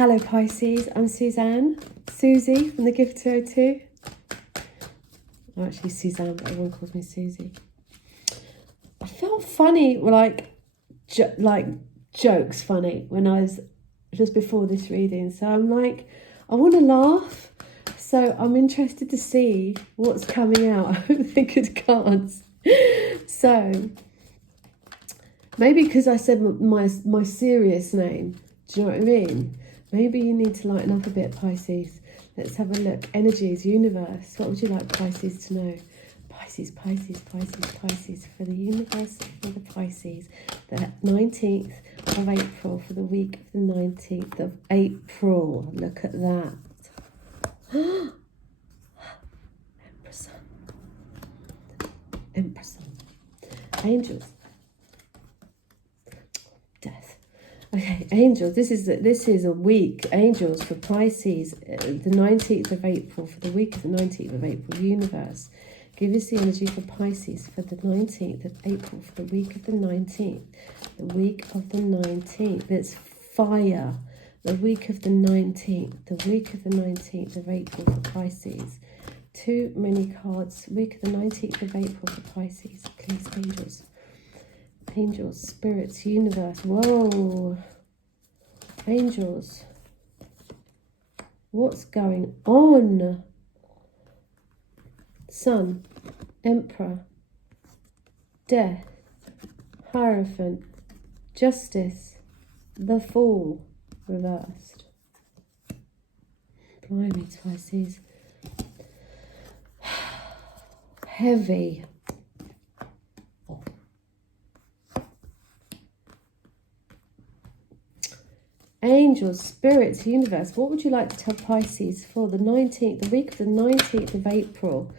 Hello Pisces, I'm Susie from the Gift 202. I'm actually Suzanne, but everyone calls me Susie. I felt funny, like jokes funny when I was just before this reading. So I'm like, I want to laugh. So I'm interested to see what's coming out. I hope they're good cards. So maybe because I said my serious name, do you know what I mean? Maybe you need to lighten up a bit, Pisces. Let's have a look. Energies, universe. What would you like Pisces to know? Pisces for the universe, for the Pisces. The 19th of April, for the week of the 19th of April. Look at that. Empress. Angels. Death. Okay, angels. This is a week. Angels for Pisces. The 19th of April, for the week of the 19th of April. Universe. Give us the energy for Pisces for the 19th of April, for the week of the 19th. The week of the 19th. It's fire. The week of the 19th. The week of the 19th of April for Pisces. Too many cards. Week of the 19th of April for Pisces. Please, angels. Angels, spirits, universe. Whoa. Angels. What's going on? Sun, Emperor, Death, Hierophant, Justice, the Fool, reversed. Blimey, Pisces. Heavy. Angels, spirits, universe. What would you like to tell Pisces for the 19th, the week of the 19th of April?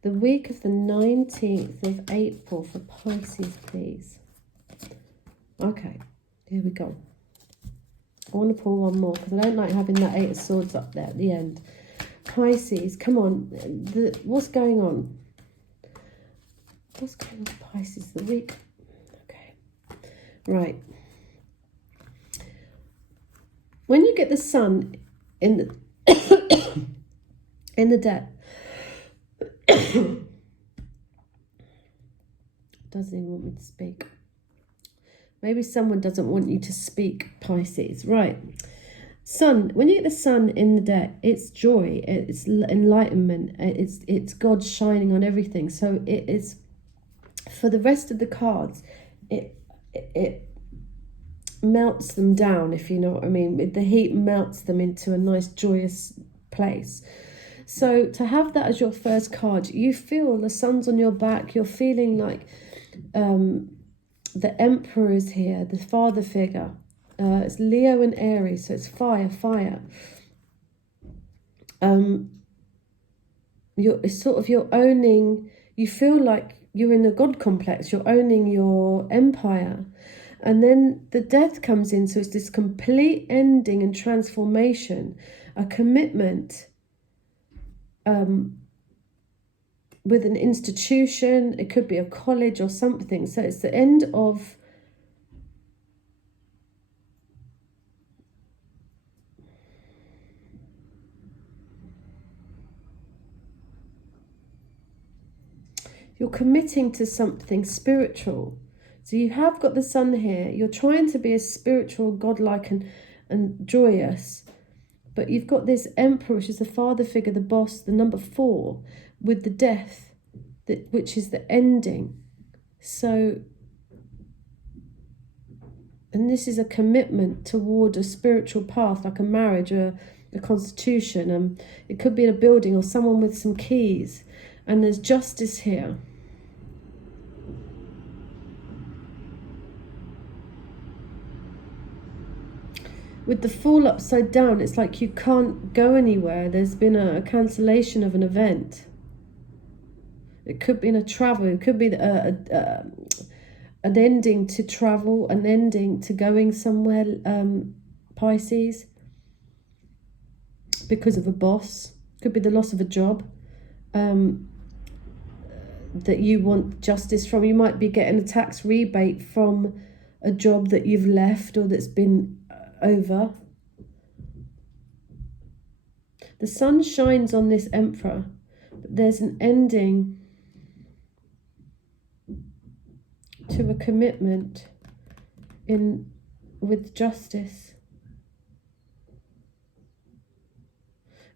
The week of the 19th of April for Pisces, please. Okay, here we go. I want to pull one more because I don't like having that Eight of Swords up there at the end. Pisces, come on. What's going on? What's going on with Pisces? The week. Okay. Right. When you get the sun in the in the depth, doesn't even want me to speak. Maybe someone doesn't want you to speak, Pisces. Right. Sun, when you get the sun in the depth, it's joy, it's enlightenment, it's God shining on everything. So it is, for the rest of the cards, it melts them down, if you know what I mean. The heat melts them into a nice joyous place. So to have that as your first card, you feel the sun's on your back. You're feeling like the Emperor is here, the father figure. It's Leo and Aries, so it's fire. You're owning. You feel like you're in a God complex. You're owning your empire. And then the death comes in, so it's this complete ending and transformation, a commitment with an institution. It could be a college or something. So it's the end of you're committing to something spiritual. So you have got the sun here. You're trying to be as spiritual, godlike and joyous. But you've got this Emperor, which is the father figure, the boss, the number 4, with the death, which is the ending. So, and this is a commitment toward a spiritual path, like a marriage or a constitution. It could be in a building or someone with some keys. And there's justice here. With the Fool upside down, it's like you can't go anywhere. There's been a cancellation of an event. It could be in a travel. It could be an ending to travel, an ending to going somewhere, Pisces, because of a boss. Could be the loss of a job that you want justice from. You might be getting a tax rebate from a job that you've left or that's been over. The sun shines on this Emperor, but there's an ending to a commitment with justice.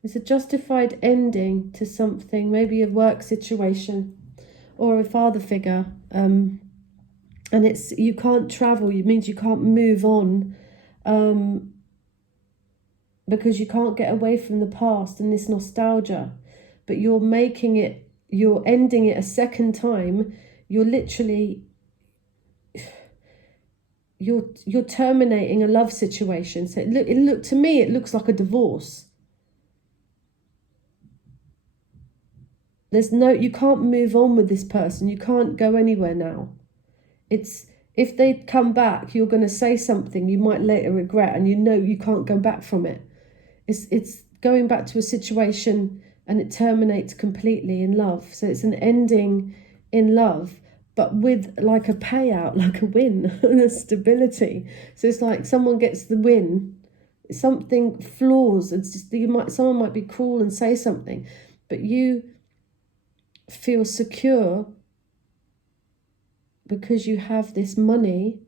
It's a justified ending to something, maybe a work situation or a father figure. And it's, you can't travel, it means you can't move on, because you can't get away from the past and this nostalgia. But you're making it, you're ending it a second time. You're literally, you're terminating a love situation. So to me, it looks like a divorce. You can't move on with this person. You can't go anywhere now. If they come back, you're going to say something you might later regret, and you can't go back from it. It's going back to a situation, and it terminates completely in love. So it's an ending in love, but with like a payout, like a win, and a stability. So it's like someone gets the win, something flaws. It's just someone might be cruel and say something, but you feel secure because you have this money,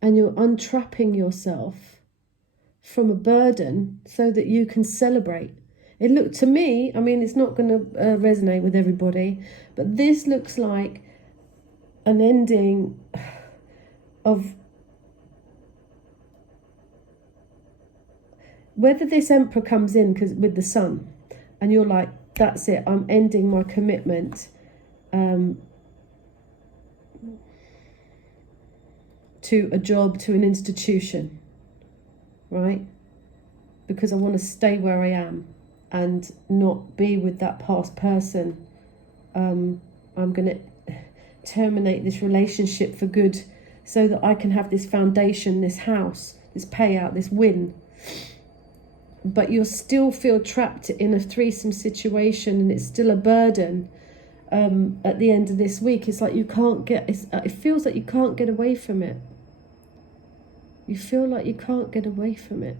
and you're untrapping yourself from a burden so that you can celebrate. It looked to me, I mean, it's not going to resonate with everybody, but this looks like an ending of, whether this Emperor comes in with the sun, and you're like, that's it, I'm ending my commitment to a job, to an institution, right? Because I want to stay where I am and not be with that past person. I'm going to terminate this relationship for good so that I can have this foundation, this house, this payout, this win. But you'll still feel trapped in a threesome situation, and it's still a burden. At the end of this week, it's like it feels like you can't get away from it. You feel like you can't get away from it.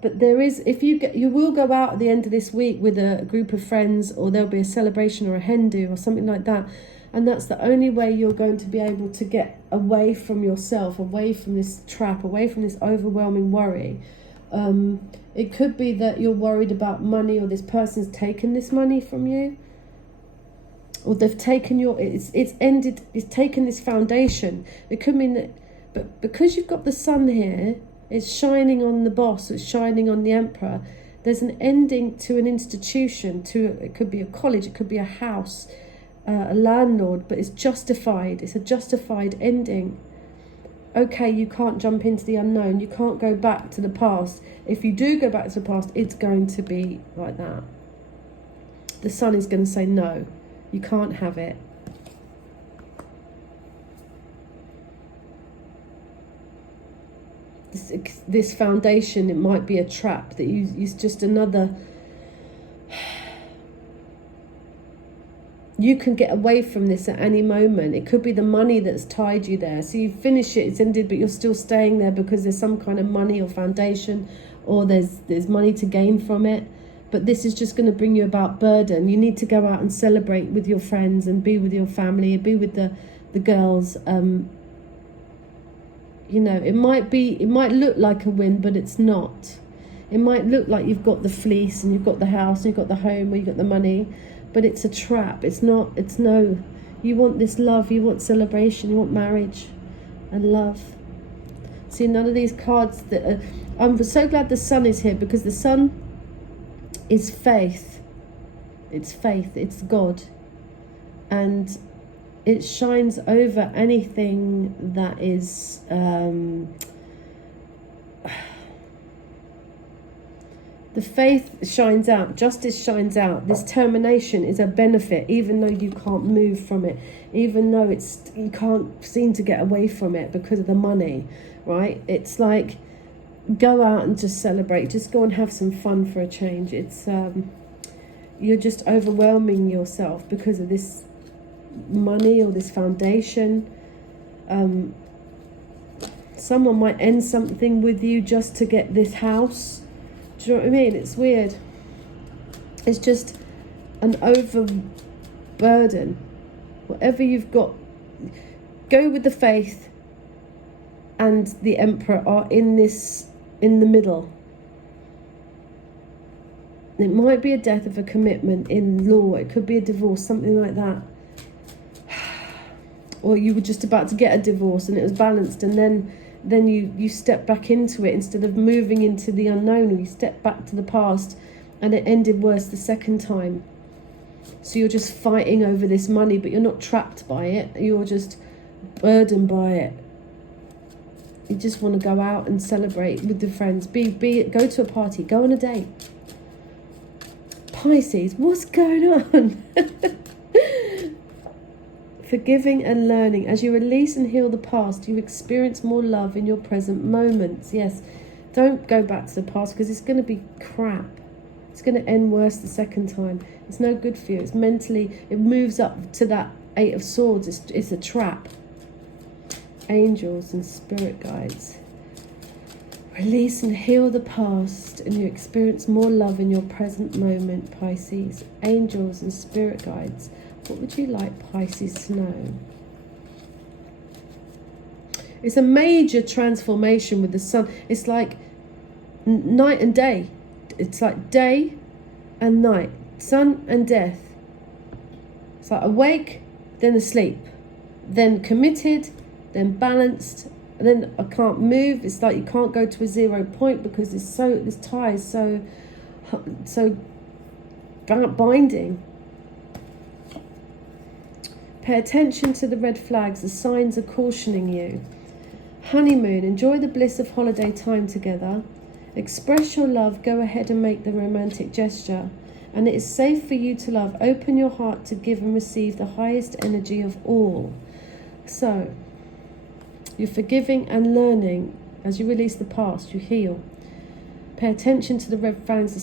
But there is, you will go out at the end of this week with a group of friends, or there'll be a celebration or a hen do or something like that. And that's the only way you're going to be able to get away from yourself, away from this trap, away from this overwhelming worry. It could be that you're worried about money, or this person's taken this money from you, or they've taken it's taken this foundation. It could mean that, but because you've got the sun here, it's shining on the boss, it's shining on the Emperor. There's an ending to an institution, it could be a college, it could be a house, a landlord, but it's justified. It's a justified ending. Okay, you can't jump into the unknown. You can't go back to the past. If you do go back to the past, it's going to be like that. The sun is going to say, no, you can't have it. This foundation, it might be a trap that it's just another. You can get away from this at any moment. It could be the money that's tied you there. So you finish it, it's ended, but you're still staying there because there's some kind of money or foundation, or there's money to gain from it. But this is just going to bring you about burden. You need to go out and celebrate with your friends and be with your family, be with the girls. It might look like a win, but it's not. It might look like you've got the fleece and you've got the house and you've got the home or you've got the money, but it's a trap. You want this love, you want celebration, you want marriage and love. See, none of these cards I'm so glad the sun is here, because the sun is faith. It's faith, it's God. And it shines over anything that is the faith shines out, justice shines out. This termination is a benefit, even though you can't move from it, even though you can't seem to get away from it because of the money, right? It's like, go out and just celebrate, just go and have some fun for a change. It's you're just overwhelming yourself because of this money or this foundation. Someone might end something with you just to get this house. Do you know what I mean? It's weird. It's just an overburden. Whatever you've got, go with the faith and the Emperor are in the middle. It might be a death of a commitment in law. It could be a divorce, something like that. Or you were just about to get a divorce and it was balanced, and then you step back into it instead of moving into the unknown, or you step back to the past and it ended worse the second time. So you're just fighting over this money, but you're not trapped by it. You're just burdened by it. You just want to go out and celebrate with the friends. Go to a party. Go on a date. Pisces, what's going on? Forgiving and learning. As you release and heal the past, you experience more love in your present moments. Yes, don't go back to the past because it's going to be crap. It's going to end worse the second time. It's no good for you. It's mentally, it moves up to that 8 of Swords. It's a trap. Angels and spirit guides. Release and heal the past and you experience more love in your present moment, Pisces. Angels and spirit guides. What would you like Pisces to know? It's a major transformation with the sun. It's like night and day. It's like day and night. Sun and death. It's like awake, then asleep. Then committed, then balanced. And then I can't move. It's like you can't go to a 0 point because this tie is so binding. Pay attention to the red flags. The signs are cautioning you. Honeymoon. Enjoy the bliss of holiday time together. Express your love. Go ahead and make the romantic gesture. And it is safe for you to love. Open your heart to give and receive the highest energy of all. So, you're forgiving and learning. As you release the past, you heal. Pay attention to the red flags.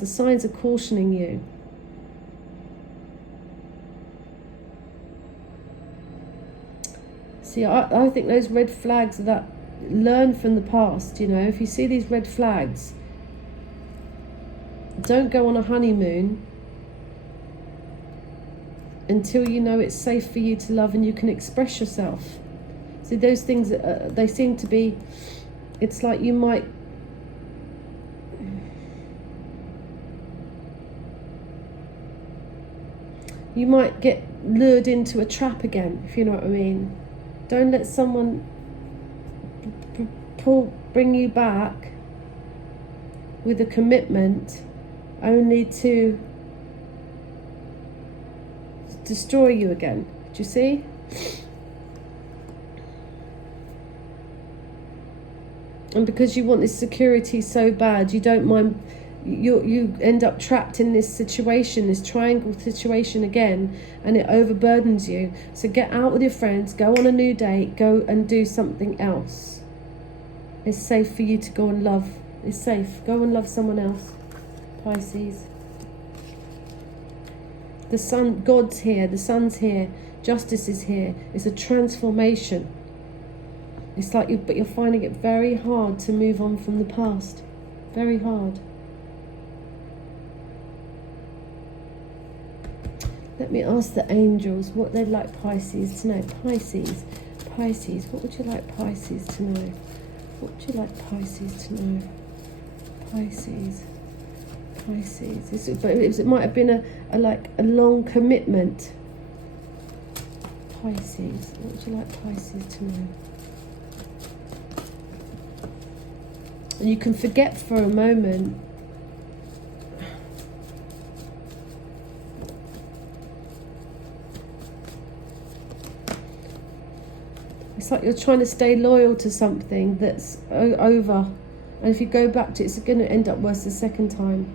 The signs are cautioning you. See, I think those red flags are that learn from the past, you know. If you see these red flags, don't go on a honeymoon until you know it's safe for you to love and you can express yourself. See, those things, they seem to be, it's like you might get lured into a trap again, if you know what I mean. Don't let someone bring you back with a commitment only to destroy you again. Do you see? And because you want this security so bad, you don't mind, you end up trapped in this situation, this triangle situation again, and it overburdens you. So get out with your friends, go on a new date, go and do something else. It's safe for you to go and love. It's safe. Go and love someone else, Pisces. The sun, God's here, the sun's here, justice is here. It's a transformation. It's like but you're finding it very hard to move on from the past. Very hard. Let me ask the angels what they'd like Pisces to know. Pisces, what would you like Pisces to know? What would you like Pisces to know? Pisces. It might have been a long commitment. Pisces, what would you like Pisces to know? And you can forget for a moment. It's like you're trying to stay loyal to something that's over. And if you go back to it, it's going to end up worse the second time.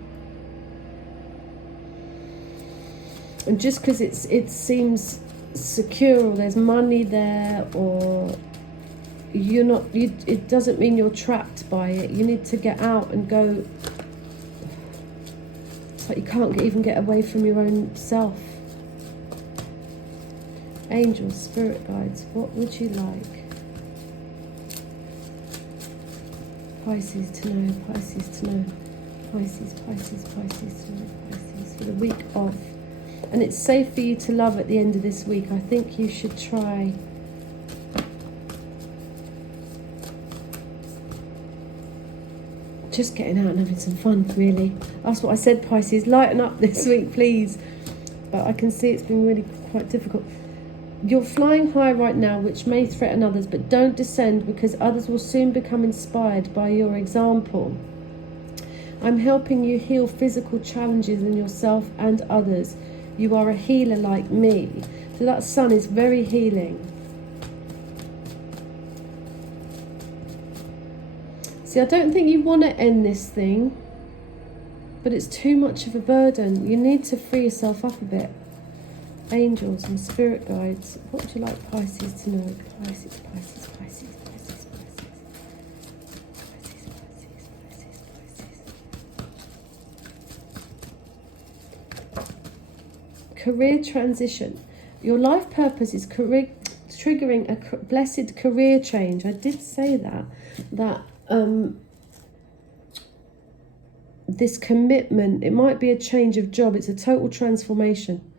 And just because it seems secure, or there's money there, or it doesn't mean you're trapped by it. You need to get out and go. It's like you can't even get away from your own self. Angels, spirit guides, what would you like? Pisces to know, Pisces to know. Pisces to know, Pisces for the week of. And it's safe for you to love at the end of this week. I think you should try just getting out and having some fun, really. That's what I said, Pisces. Lighten up this week, please. But I can see it's been really quite difficult. You're flying high right now, which may threaten others, but don't descend, because others will soon become inspired by your example. I'm helping you heal physical challenges in yourself and others. You are a healer like me. So that sun is very healing. See, I don't think you want to end this thing, but it's too much of a burden. You need to free yourself up a bit. Angels and spirit guides. What would you like Pisces to know? Pisces, Pisces, Pisces, Pisces, Pisces. Pisces, Pisces, Pisces, Pisces. Career transition. Your life purpose is triggering a blessed career change. I did say that this commitment, it might be a change of job. It's a total transformation.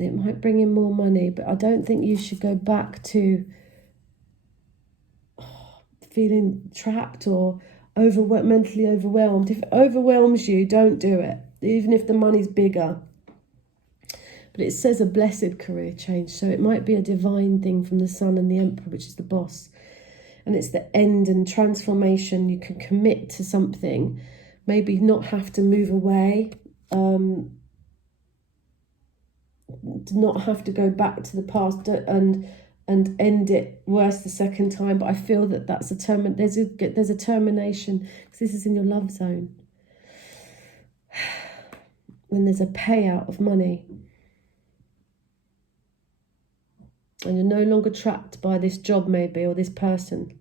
It might bring in more money, but I don't think you should go back to feeling trapped or mentally overwhelmed. If it overwhelms you, don't do it, even if the money's bigger. But it says a blessed career change, so it might be a divine thing from the Sun and the Emperor, which is the boss. And it's the end and transformation. You can commit to something, maybe not have to move away, not have to go back to the past and end it worse the second time. But I feel that that's there's a termination, because this is in your love zone, and there's a payout of money, and you're no longer trapped by this job maybe, or this person.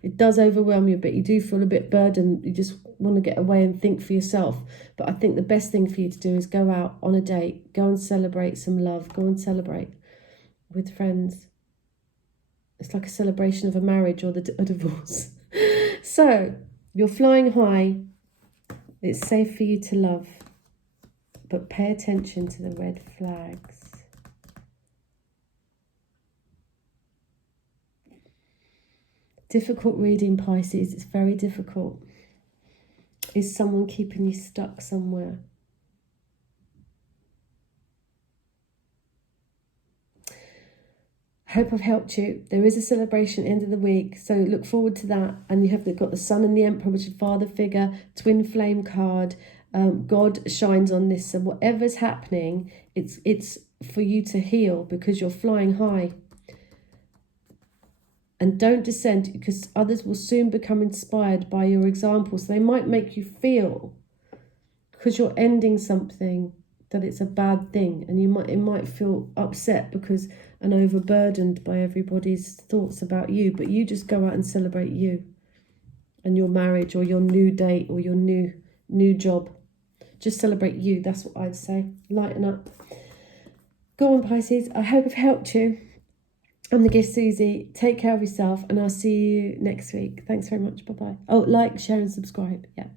It does overwhelm you, but you do feel a bit burdened. You just want to get away and think for yourself. But I think the best thing for you to do is go out on a date, go and celebrate some love, go and celebrate with friends. It's like a celebration of a marriage or a divorce. So, you're flying high. It's safe for you to love, but pay attention to the red flags. Difficult reading, Pisces. It's very difficult. Is someone keeping you stuck somewhere? I hope I've helped you. There is a celebration at the end of the week, so look forward to that. And you have got the Sun and the Emperor, which is father figure, twin flame card. God shines on this. So whatever's happening, it's for you to heal, because you're flying high. And don't descend, because others will soon become inspired by your example. So they might make you feel, because you're ending something, that it's a bad thing. And it might feel upset because and overburdened by everybody's thoughts about you. But you just go out and celebrate you and your marriage, or your new date, or your new job. Just celebrate you. That's what I'd say. Lighten up. Go on, Pisces. I hope I've helped you. I'm the Gift Susie. Take care of yourself, and I'll see you next week. Thanks very much. Bye-bye. Oh, like, share and subscribe. Yeah.